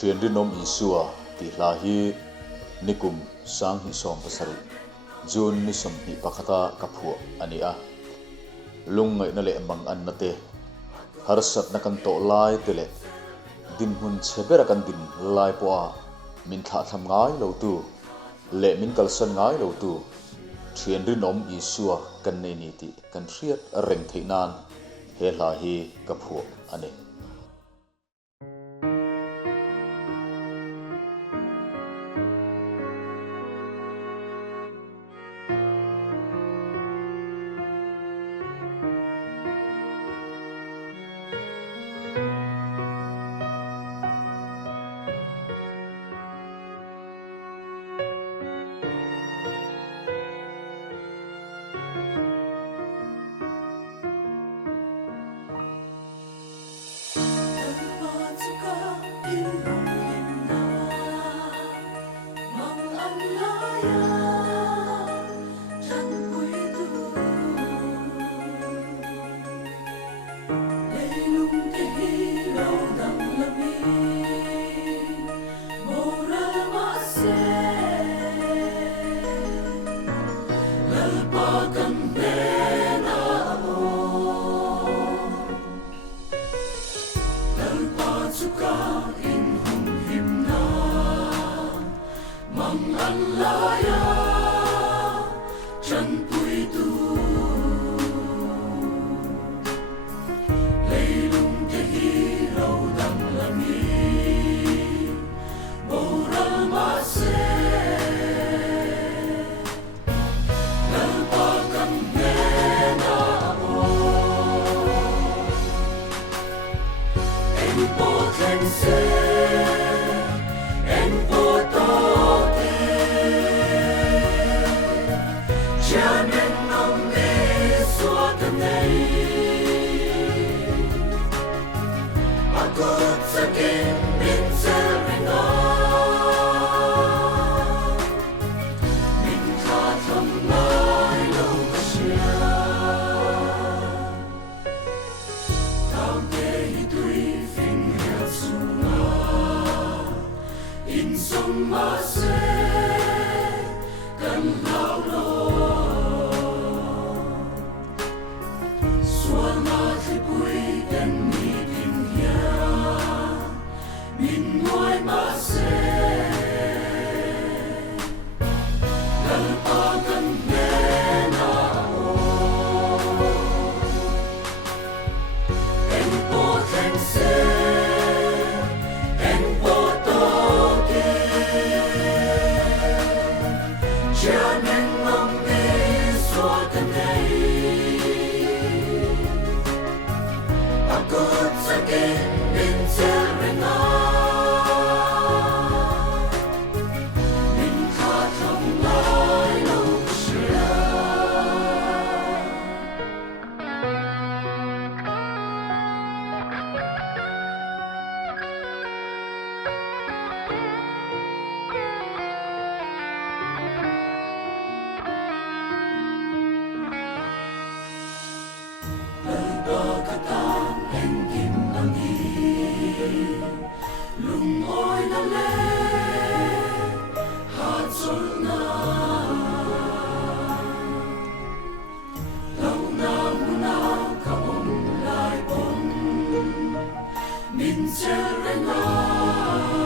thiền rin om isua ti la hi nikum sang hi som pasari jun ni som hi pakhata kaphu ani a lungai na le mang an na te harsat na kan to lai te le din hun chebera kan din lai po a min tha tham ngai lo tu le min kal san ngai lo tu thiền rin om isua kan nei ni ti kan riat reng theinan he la hi kaphu ani Min ser